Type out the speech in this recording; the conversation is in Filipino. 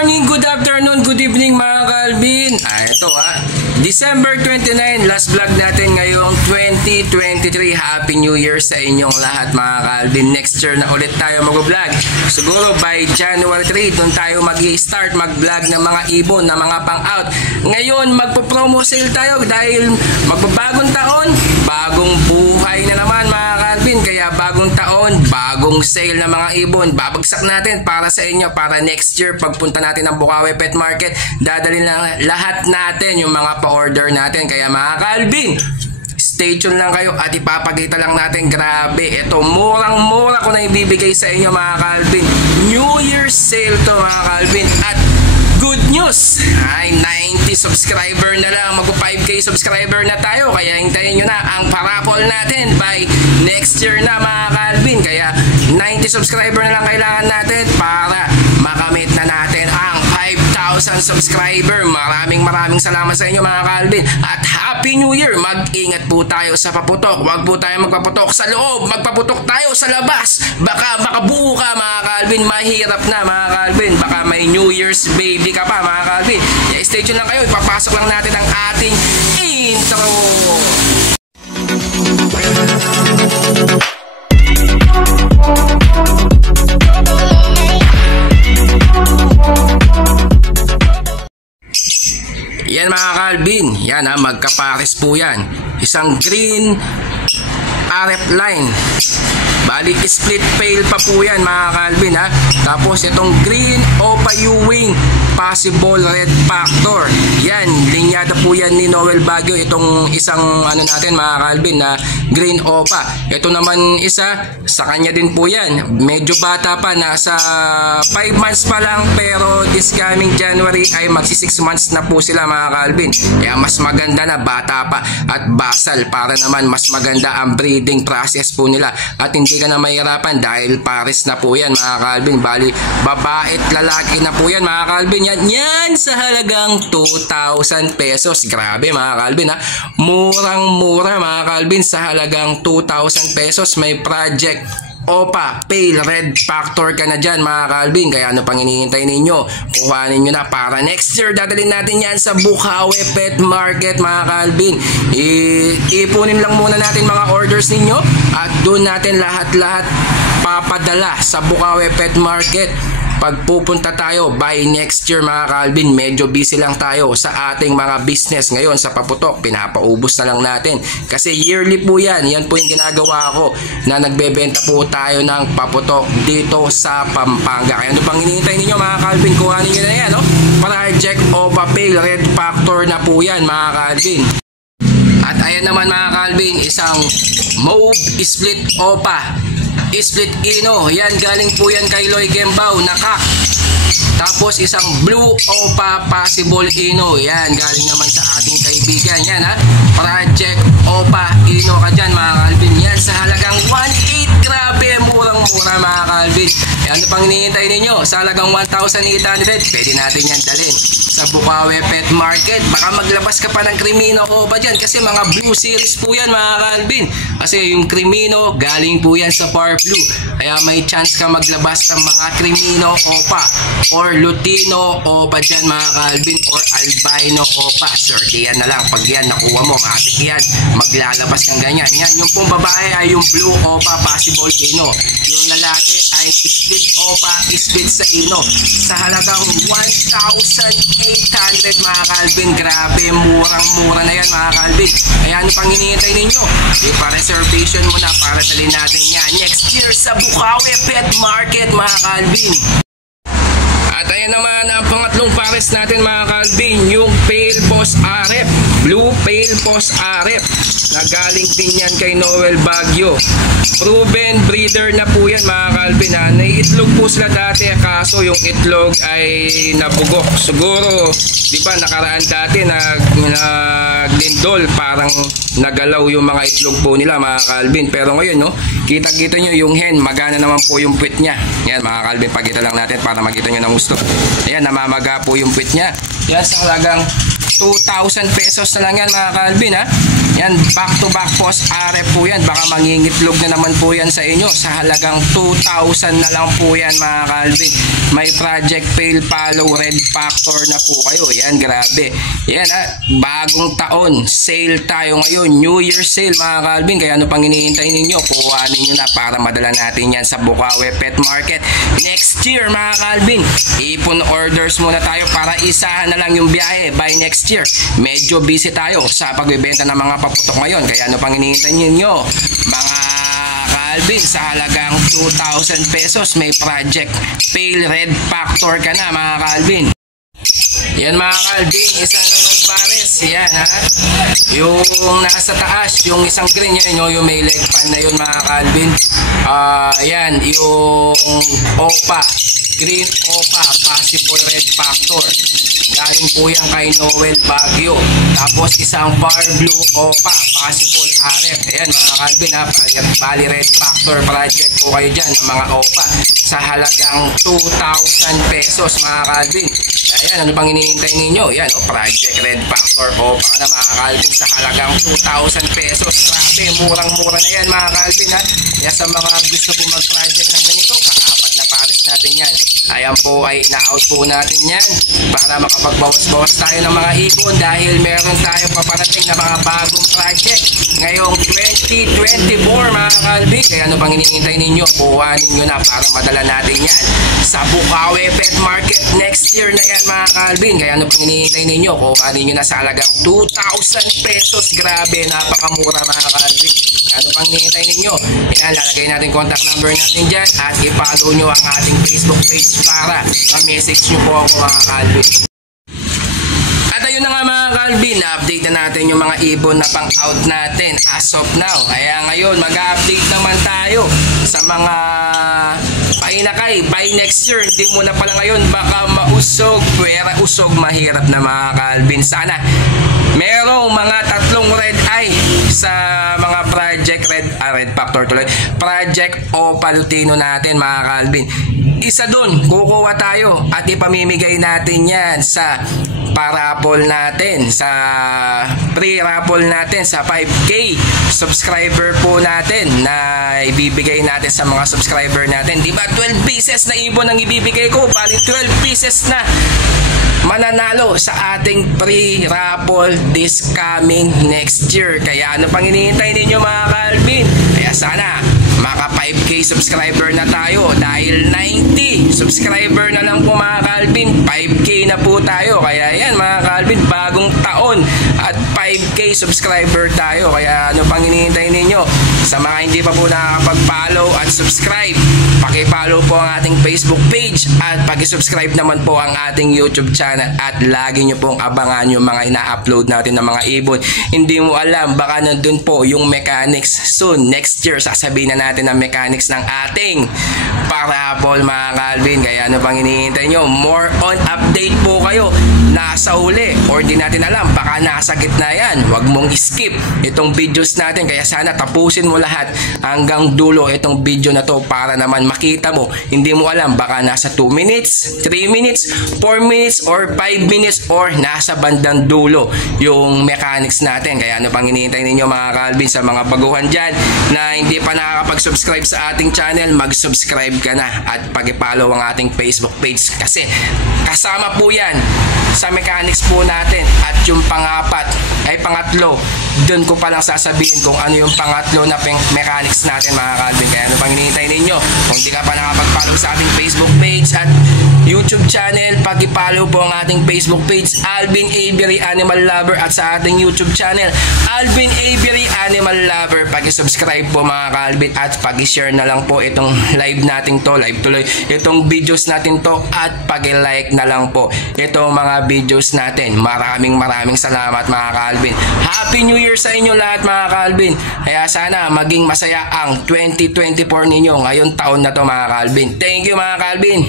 morning, good afternoon, good evening mga Calvin. Ito December 29, last vlog natin ngayong 2023. Happy New Year sa inyong lahat mga Calvin. Next year na ulit tayo mag-vlog. Siguro by January 3, doon tayo mag-i-start mag-vlog ng mga ibon, na mga pang-out. Ngayon, magpo-promo sale tayo dahil magbabagong taon, bagong buhay na naman mga Calvin. Kaya bagong taon, bagong sale ng mga ibon. Babagsak natin para sa inyo, para next year pagpunta natin ng Bukawi Pet Market, dadalhin lang lahat natin yung mga pa-order natin. Kaya mga Calvin, stay tuned lang kayo at ipapakita lang natin. Grabe, ito murang-mura ko na ibibigay sa inyo mga Calvin. New Year's sale to mga Calvin. At good news, ay 90 subscriber na lang, mag 5K subscriber na tayo. Kaya hintayin nyo na ang parapol natin by next year na mga Calvin. Kaya 90 subscriber na lang kailangan natin para makamit na natin ang 5,000 subscriber. Maraming salamat sa inyo mga Calvin. At Happy New Year. Mag-ingat po tayo sa paputok. Huwag po tayo magpaputok sa loob, magpaputok tayo sa labas. Baka makabuo ka mga Calvin. Mahirap na mga Calvin. Baka may New Year's baby ka pa mga Calvin. Kaya stay tuned lang kayo. Ipapasok lang natin ang ating intro. Yan mga Calvin, yan magkapares po yan. Isang green RF line, bali split pail pa po yan mga Calvin Tapos itong green Opa U-Wing possible red factor, yan linyada po yan ni Noel Baguio. Itong isang natin mga Calvin na green Opa. Ito naman isa sa kanya din po yan. Medyo bata pa, nasa 5 months pa lang, pero this coming January ay magsi 6 months na po sila mga Calvin. Kaya mas maganda na, bata pa at basal, para naman mas maganda ang breeding process po nila. At hindi ka na mahirapan dahil pares na po yan mga Calvin. Bali babae at lalaki na po yan mga Calvin. Yan sa halagang 2,000 pesos. Grabe mga Calvin murang-mura mga Calvin. Sa halagang 2,000 pesos may project Opa Pale Red Factor ka na dyan mga Calvin. Kaya ano pang hinihintay ninyo? Kuhanin nyo na para next year dadalhin natin yan sa Bukawi Pet Market mga Calvin. Ipunin lang muna natin mga orders ninyo at doon natin lahat-lahat papadala sa Bukawi Pet Market. Pagpupunta tayo by next year mga Calvin. Medyo busy lang tayo sa ating mga business ngayon sa paputok. Pinapaubos na lang natin kasi yearly po yan. Yan po yung ginagawa ko, na nagbebenta po tayo ng paputok dito sa Pampanga. Kaya ano pang hinihintay ninyo mga Calvin? Kuhanin nyo na yan Project Opa Pale Red Factor na po yan mga Calvin. At ayan naman mga Calvin, isang Mauve Split Opa Split Ino. Yan galing po yan kay Loy Gembao, nakak. Tapos isang Blue Opa Possible Ino. Yan galing naman sa ating kaibigan. Yan Project Opa Ino ka dyan mga Calvin. Yan sa halagang 1,800. Grabe, murang-mura mga Calvin. Ano pang hinihintay ninyo? Sa halagang 1,800, pwede natin yan dalhin sa Bukawi Pet Market. Baka maglabas ka pa ng Crimino Opa dyan kasi mga Blue Series po yan mga Calvin. Kasi yung Crimino galing po yan sa Par Blue. Kaya may chance ka maglabas ng mga Crimino Opa or Lutino Opa dyan mga Calvin, or Albino Opa. Sir, yan na lang. Pag yan nakuha mo, matik yan, maglalabas ng ganyan. Yan, yung pong babae ay yung Blue Opa Possible Ino. Yung lalaki ay Split Opa Split sa Ino. Sa halagang 1,800 mga Calvin. Grabe, murang-mura na yan mga Calvin. Kaya ano pang hinihintay ninyo? Pa-reservation mo na para dalhin natin yan next year sa Bukawi Pet Market mga Calvin. At ayan naman ang pangatlong pares natin mga Calvin, yung Pale Post RF, Blue Pale Post RF, na galing din yan kay Noel Baguio. Proven breeder na po yan mga Calvin. Naiitlog po sila dati, kaso yung itlog ay nabugok. Siguro, di ba nakaraan dati naglindol, parang nagalaw yung mga itlog po nila mga Calvin. Pero ngayon kita-kita nyo yung hen, magana naman po yung puwit niya. Yan mga Calvin, pagkita lang natin para makita nyo ng gusto. Ayan, namamaga po yung puwit niya. Yan sa halagang 2,000 pesos na lang yan mga Calvin Yan, back to back post RF po yan. Baka mangingitlog na naman po yan sa inyo. Sa halagang 2,000 na lang po yan mga Calvin. may project fail follow red factor na po kayo. Yan, grabe. Yan bagong taon, sale tayo ngayon, New Year sale mga Calvin. Kaya ano pang hinihintay ninyo? Kuhanin nyo na para madala natin yan sa Bukawi Pet Market next year mga Calvin. Ipon orders muna tayo para isahan na lang yung biyahe by next year. Medyo busy tayo sa pagbebenta ng mga paputok ngayon. Kaya ano pang hinihintay ninyo mga Calvin? Sa halagang 2,000 pesos may project fail red factor ka na mga Calvin. Yan mga Calvin, isa naman pares. Yan yung nasa taas, yung isang green yun, yung may leg pan na yun mga Calvin. Yan yung OPA, green OPA possible red factor. Galing po yan kay Noel Baguio. Tapos isang bar blue OPA possible RF. Ayan mga Calvin bali red factor project po kayo dyan ng mga OPA sa halagang 2,000 pesos mga Calvin. Ayan, ano pang hinihintay ninyo? Yan project red factor OPA na mga Calvin sa halagang 2,000 pesos. Grabe, murang-mura na yan mga Calvin Kaya sa mga gusto po mag-project ng ganito, kakapat na pares natin yan. Ayan po ay na-out po natin yan para makapagbawas-bawas tayo ng mga ipon dahil meron tayong paparating na mga bagong project ngayong 2024 mga Calvin. Kaya ano pang hinihintay ninyo? Kuhanin nyo na para madala natin yan sa Bukawi Pet Market next year na yan mga Calvin. Kaya ano pang hinihintay ninyo? Kuhanin nyo na sa halagang 2,000 pesos. Grabe, napakamura mga Calvin. Kaya ano pang hinihintay ninyo? Yan, lalagay natin contact number natin dyan at i-follow nyo ang ating Facebook page para ma-message nyo po ako mga Calvin. At ayun na nga mga Calvin, na-update na natin yung mga ibon na pang-out natin as of now. Kaya ngayon, mag-update naman tayo sa mga painakay by next year. Hindi mo na pala ngayon, baka mausog, pwera usog, mahirap na mga Calvin. Sana merong mga tatlong red eye sa mga project red factor tuloy, project OPA Lutino natin mga Calvin. Isa dun, kukuha tayo at ipamimigay natin yan sa pa-raffle natin, sa pre-raffle natin sa 5K subscriber po natin na ibibigay natin sa mga subscriber natin. Diba 12 pieces na ibon ang ibibigay ko, bali 12 pieces na mananalo sa ating pre-raffle this coming next year. Kaya ano pang hinihintay ninyo mga Calvin? Kaya sana maka 5K subscriber na tayo dahil 90 subscriber na lang po mga Calvin, 5K na po tayo. Kaya yan mga Calvin, bagong taon at 5K subscriber tayo. Kaya ano pang hinihintay ninyo? Sa mga hindi pa po nakakapag-follow at subscribe, paki-follow po ang ating Facebook page at paki-subscribe naman po ang ating YouTube channel at lagi nyo pong abangan yung mga ina-upload natin ng mga ibon. Hindi mo alam, baka nandun po yung mechanics soon. Next year, sasabihin na natin ang mechanics ng ating para-raffle mga Calvin. Kaya ano pang hinihintay nyo? More on update po kayo. Nasa uli or di natin alam, baka nasa gitna yan. Huwag mong skip itong videos natin. Kaya sana tapusin mo lahat hanggang dulo itong video na to para naman makita mo. Hindi mo alam, baka nasa 2 minutes, 3 minutes, 4 minutes, or 5 minutes, or nasa bandang dulo yung mechanics natin. Kaya ano pang hinihintay ninyo mga Calvin? Sa mga baguhan dyan na hindi pa nakakapag-subscribe sa ating channel, mag-subscribe ka na at pag-follow ang ating Facebook page kasi kasama po yan sa mechanics po natin. At yung pangatlo, doon ko palang sasabihin kung ano yung pangatlo na mechanics natin mga Calvin. Kaya ano pang hinihintay ninyo? Kung di ka pa nakapag-follow sa ating Facebook page at YouTube channel, pag-follow po ang ating Facebook page Alvin Aviary Animal Lover at sa ating YouTube channel Alvin Aviary Animal Lover, pag-subscribe po mga Calvin at pag-share na lang po itong live natin to, live tuloy itong videos natin to at pag-like na lang po itong mga videos natin. Maraming salamat mga Calvin. Happy New Year sa inyo lahat mga Calvin. Kaya sana maging masaya ang 2024 ninyo ngayon taon na to mga Calvin. Thank you mga Calvin.